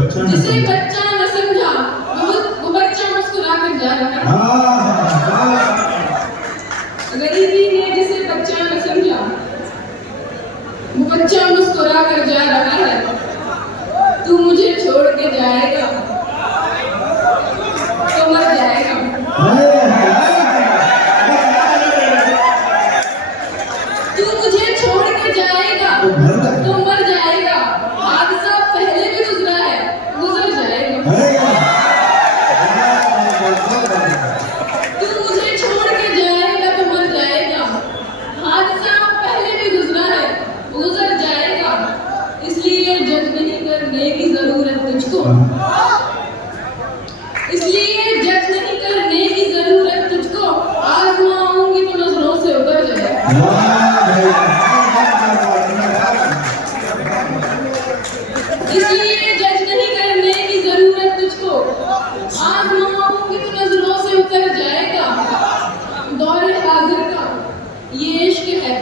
जिसे बच्चा न समझा वो बच्चा मुस्कुरा कर जा रहा है। गरीबी ने जिसे बच्चा न समझा वो बच्चा मुस्कुरा कर जा रहा है। तू मुझे छोड़ के जाएगा तो मर जाएगा। तू मुझे छोड़ के जाएगा तो मर जाएगा। हादसा पहले भी गुजरा है, गुजर जाएगा। तू मुझे छोड़ के जाएगा तो मर जाएगा। हादसा पहले भी गुजरा है, गुजर जाएगा। इसलिए जज नहीं करने की जरूरत तुझको, इसलिए जज नहीं करने की जरूरत तुझको। आजमाऊंगी तो नजरों से उतर जाएगा। इसलिए जज नहीं करने की जरूरत तुझको। आजमाऊंगी तो नजरों से उतर जाएगा। दौरे हाजिर का ये इश्क है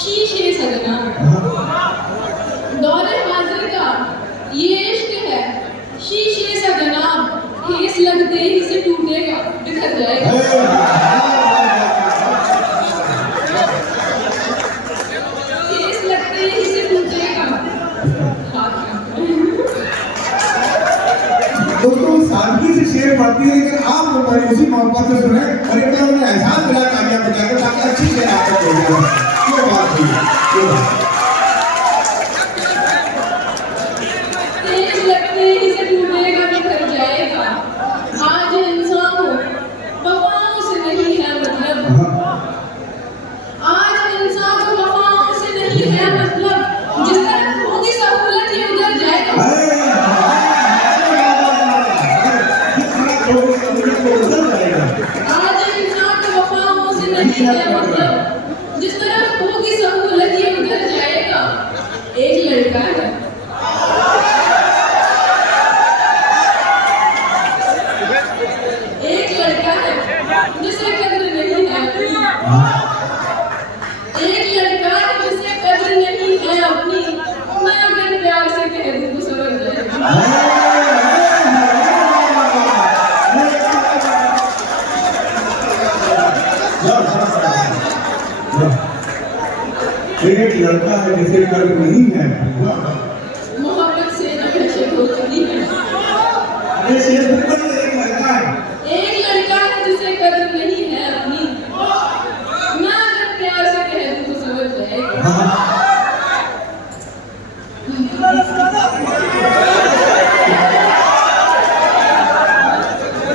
शीशे सजना। दौरे हाजिर का ये इश्क है शीशे सा जनाब। ठेस लगते ही से टूटेगा, बिखर जाएगा। ठेस लगते ही से टूटेगा। दोस्तों सादगी से शेर पढ़ती है, लेकिन आप लोग उसी मोहब्बत से सुने और एक बार उन्हें एहसास दिला कामयाब बचाकर ताकि अच्छी शेर आप तक पहुंच जाए। क्या बात हुई? ठेस लगते ही से टूटेगा, बिखर जाएगा। आज इंसान को वफाओं से नहीं है मतलब। आज इंसान को वफाओं से नहीं है मतलब। जिस तरह होगी सहूलत ही उधर जाएगा। आज इंसान को वफाओं से नहीं है मतलब। जिस तरह होगी सहूलत ही उधर जाएगा। एक लड़का है जिसे कद्र नहीं है। एक लड़का है जिसे कद्र नहीं है अपनी। मैं अगर प्यार से कह दूं तो समझ जाएगा। एक लड़का है जिसे कद्र नहीं है। मोहब्बत से जो नशे हो चुकी है। ये शेर बिल्कुल एक लड़का है। एक लड़का है जिसे कद्र नहीं है अपनी। मैं अगर प्यार से कह दूं तो समझ जाएगा।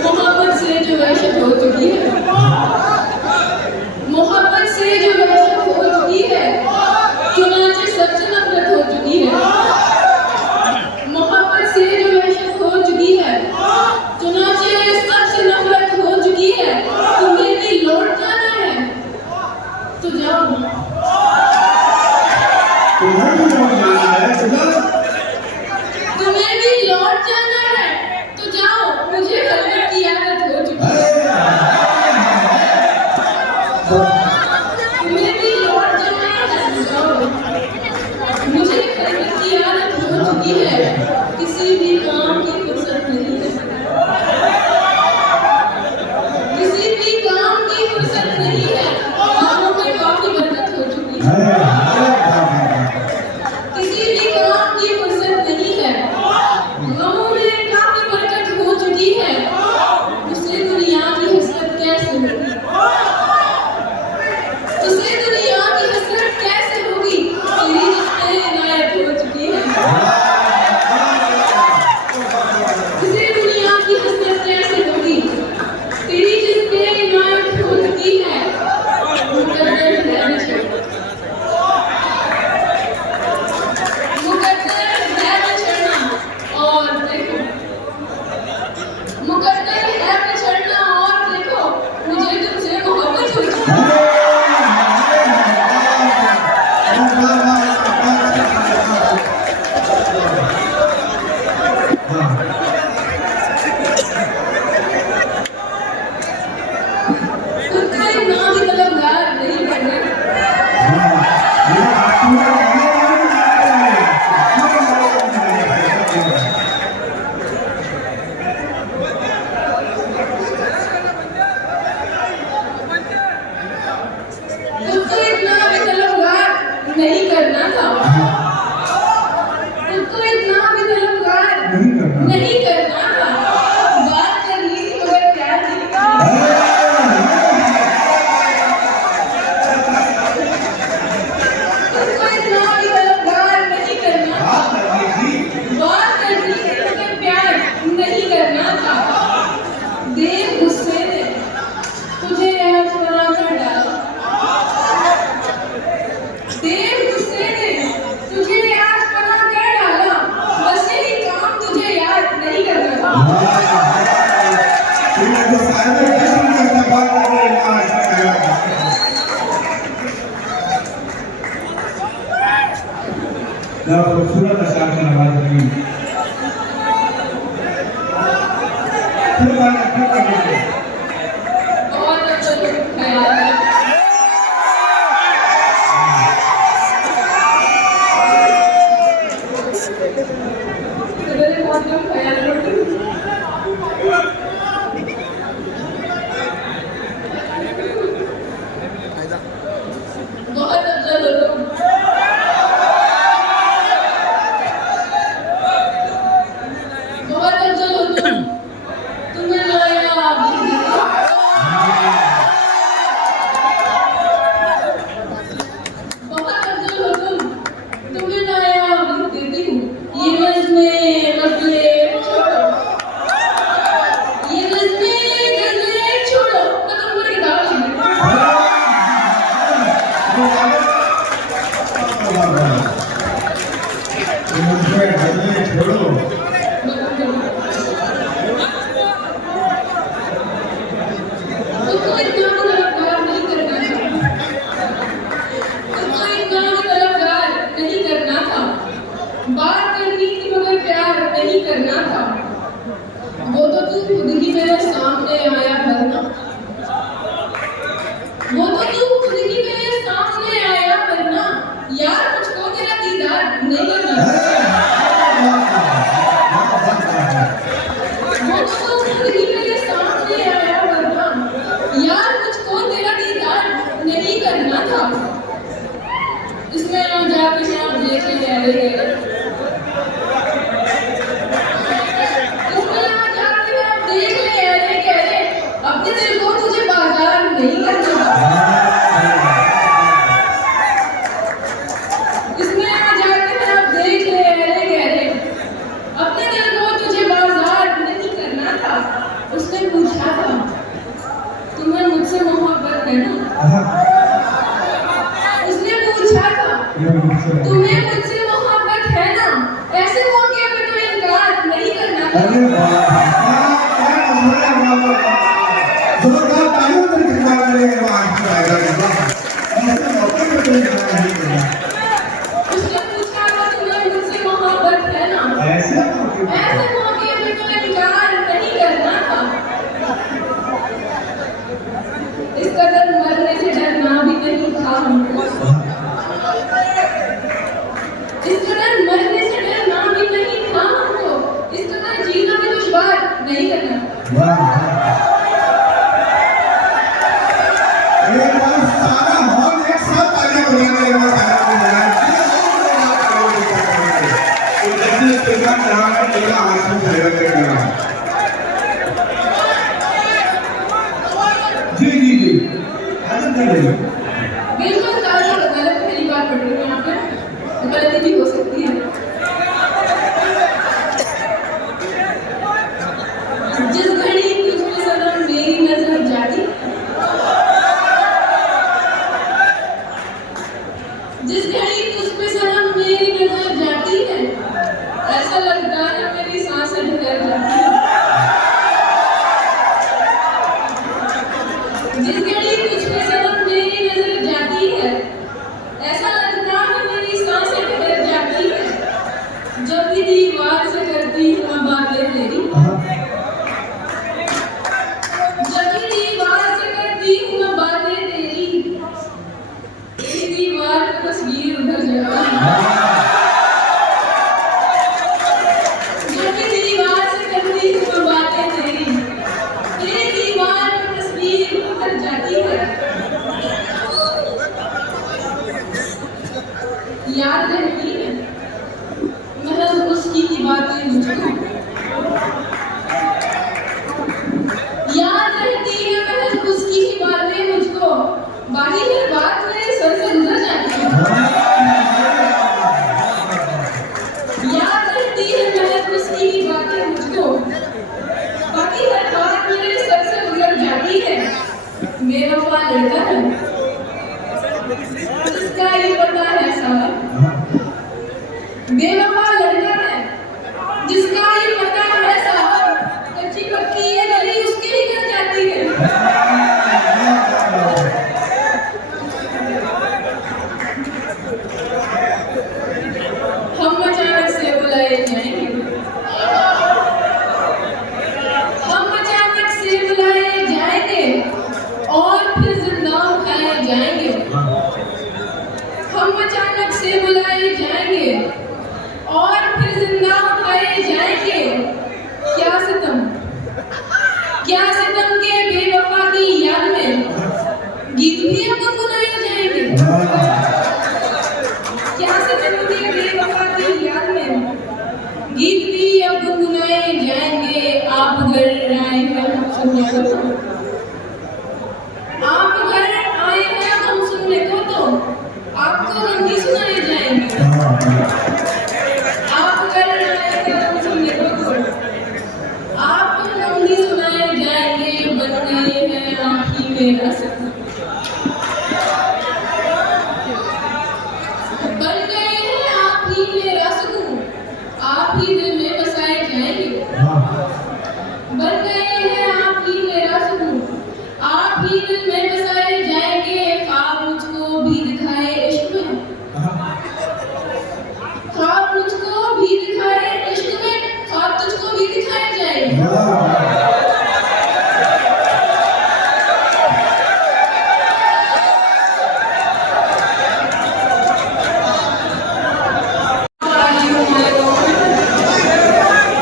मोहब्बत से जो वहशत हो चुकी है। मोहब्बत से जो वहशत हो चुकी है। चुनाचे सबसे नफरत हो चुकी है। मोहब्बत से जो वहशत हो चुकी है। चुनाचे सबसे नफरत हो चुकी है। तुम्हें भी लौट जाना है तो जाओ। तुम्हें भी लौट जाना है तुम्हें भी लौट जाना है तो जाओ। मुझे खलवत की आदत हो चुकी है। तुम्हें भी लौट जाना है तो जाओ। मुझे खलवत की आदत हो चुकी है। किसी भी काम की फुर्सत नहीं है। किसी भी काम की फुर्सत नहीं है। कामों में काफी बरकत हो चुकी है। किसी भी काम की फुर्सत नहीं है। गमों में काफी बरकत हो चुकी है। उसे दुनिया की हसरत कैसे होगी? उसे दुनिया की हसरत कैसे होगी? तेरी जिसमें इनायत हो चुकी है। उसे दुनिया की हसरत कैसे होगी? तेरी जिसमें इनायत हो चुकी है। मुकद्दर है नशे, ना खूबसूरत अशार से नवाज रही फिर बात अच्छा करेंगे बहुत अच्छा ख्याल है सदर मोहतरम ख्याल रखिए बहुत अफजल हो तुम बहुत अफजल हो तुम तुम्हें लाया बहुत अफजल हो तुम तुम्हें लाया देती हूँ ये नज़्में गज़लें छोड़ो ये नज़्में गज़लें छोड़ो मैं तुमको एक डाल दूँगी छोड़ो तुमको इतना भी तलबगार नहीं करना था तुमको इतना भी तलबगार नहीं करना था बात करनी थी मगर प्यार नहीं करना था वो तो तू खुद ही मेरे सामने आया वरना वो तो तू खुद ही मेरे सामने आया वरना यार मुझको तेरा दीदार नहीं करना वो तो तू खुद ही मेरे सामने आया वरना यार मुझको तेरा दीदार नहीं करना था इसमें ना जाके आप देख ले इसमें ना जाके आप देख ले अरे कह रहे अपने दिल को तुझे बाजार नहीं करना इसमें आ जाके आप देख ले अरे कह रहे अपने दिल को तुझे बाजार नहीं करना था उसने पूछा था तुम्हें मुझसे मोहब्बत है ना उसने पूछा था तुम्हें मुझसे मोहब्बत है ना ऐसे मौके पे तो इनकार नहीं करना था अरे जोरदार तालियों से खिलवाड़ करेंगे वो आज की आएगा ऐसे मौके पे कोई इनकार नहीं करना उसने पूछा था तुम्हें मुझसे मोहब्बत है ना ऐसे मौके पे तो इनकार नहीं करना था इस कदर मरने से डरना भी नहीं था हमको इस कदर मरने से डरना भी नहीं था हमको इस कदर जीना भी दुश्वार नहीं करना एक बार सारा हॉल एक साथ तालियां बजाने लगा सारा को जैसे तेरा नाम है तेरा आंसू भर कर जी जी जी आगे चलिए बिल्कुल गलत पहली बार पढ़ रही हूँ यहाँ पे गलती भी हो सकती है जिस घड़ी तुझमें सनम मेरी नजर जाती जिस घड़ी तुझ पे सनम मेरी नजर जाती है ऐसा लगता है मेरी सांसें ठहर जाती है जिस घड़ी तुझ पे सनम मेरी नजर जाती है ऐसा लगता है मेरी सांसें ठहर जाती है जब भी दीवार से करती हूँ मैं बातें तेरी जब भी दीवार से करती हूँ मैं बातें तेरी तेरी दीवार पे तस्वीर उधर जाती है जब भी दीवार से करती हूँ मैं बातें तेरी तेरी दीवार पे तस्वीर उधर जाती है याद रहती है महज उसकी की बातें मुझको याद रहती है महज उसकी ही बातें मुझको बाकी हर बात मेरे सर से गुजर जाती है याद रहती है महज उसकी ही बातें मुझको बाकी हर बात मेरे सर से गुजर जाती है बेवफा लड़का है इसका ये पता है साहब बेवफा लड़का है जिसका ये पता है साहब कच्ची पक्की ये गली उसकी ही कर जाती है हम अचानक से बुलाए जाएंगे और फिर जिंदा उठाए जाएंगे। क्या सितम के बेवफा की याद में गीत भी हम गुनगुनाए जाएंगे। क्या सितम के बेवफा की याद में गीत भी अब गुनगुनाए जाएंगे। आप घर आए हैं हम सुनने को तो आप घर आए हैं हम सुनने को तो आपको हम भी सुनाए जाएंगे। आप घर आए हैं हम सुनने को तो आपको हम भी सुनाए जाएंगे। बन गए हैं आप ही मेरा सपना, बन गए हैं आप ही मेरा सुकून, आप ही दिल में बसाए जाएंगे। बन गए हैं आप ही मेरा सुकून, आप ही दिल में बसाए जाएंगे। ख्वाब मुझको भी दिखाए इश्क में, ख्वाब मुझको भी दिखाए इश्क में, ख्वाब तुझको भी दिखाए जाएंगे।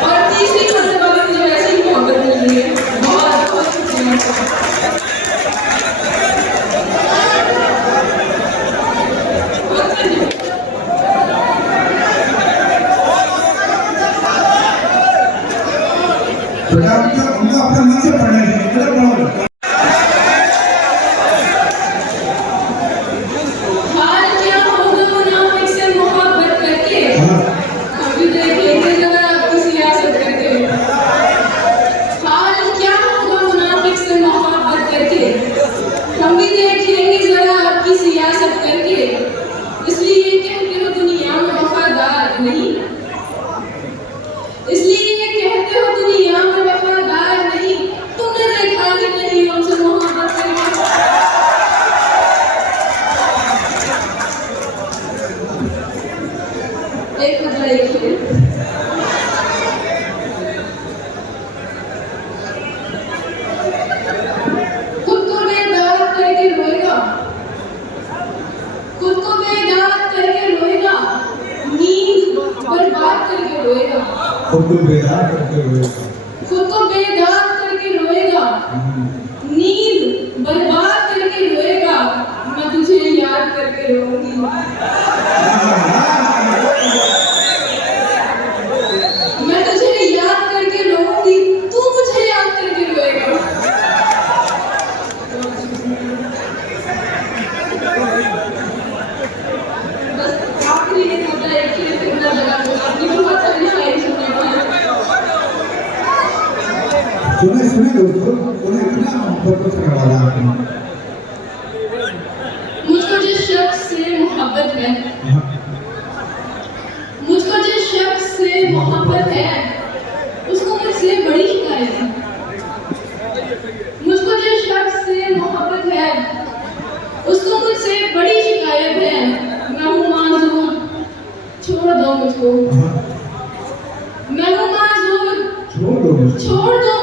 और तीसरी मर्तबा मुझे ऐसी मोहब्बत मिली है, बहुत बहुत शुक्रिया। बेटा उनको अपने मन से पढ़ने दीजिए, मेरा प्रॉब्लम हाल क्या होगा मुनाफिक से मोहब्बत करके, अभी देखेंगे जरा आपकी सियासत करके। हाल क्या होगा मुनाफिक से मोहब्बत करके, हम भी देखेंगे जरा आपकी सियासत करके। इसलिए कहते हो दुनिया में वफादार नहीं, इसलिए कहते हो दुनिया में वफादार नहीं, तुमने देखा ही नहीं हमसे मोहब्बत करके। एक हजार एक शेर। खुद को बेदाग करके रोएगा, खुद को बेदाग करके रोएगा, नींद बर्बाद करके रोएगा। खुद को बेदार करके रोएगा, खुद को बेदाग करके रोएगा, नींद बर्बाद करके रोएगा। मैं तुझे याद करके रोऊंगी, मैं तुझे याद करके रोऊंगी, तू मुझे याद करके रोएगा। बस आखिरी एक होता है कि कितना लगा आपकी बहुत सारी शायरी सुनने को है। सुने दोस्तों, उन्हें इतना मोहब्बत करने वाला आपने। मुझको जिस शख्स से मोहब्बत है, मुझको जिस शख्स से मोहब्बत है, उसको मुझसे बड़ी शिकायत है। मुझको जिस शख्स से मोहब्बत है, उसको मुझसे बड़ी शिकायत है। मैं हूँ माजूर, छोड़ दो मुझको, मैं हूँ माजूर, छोड़ दो छोड़ दो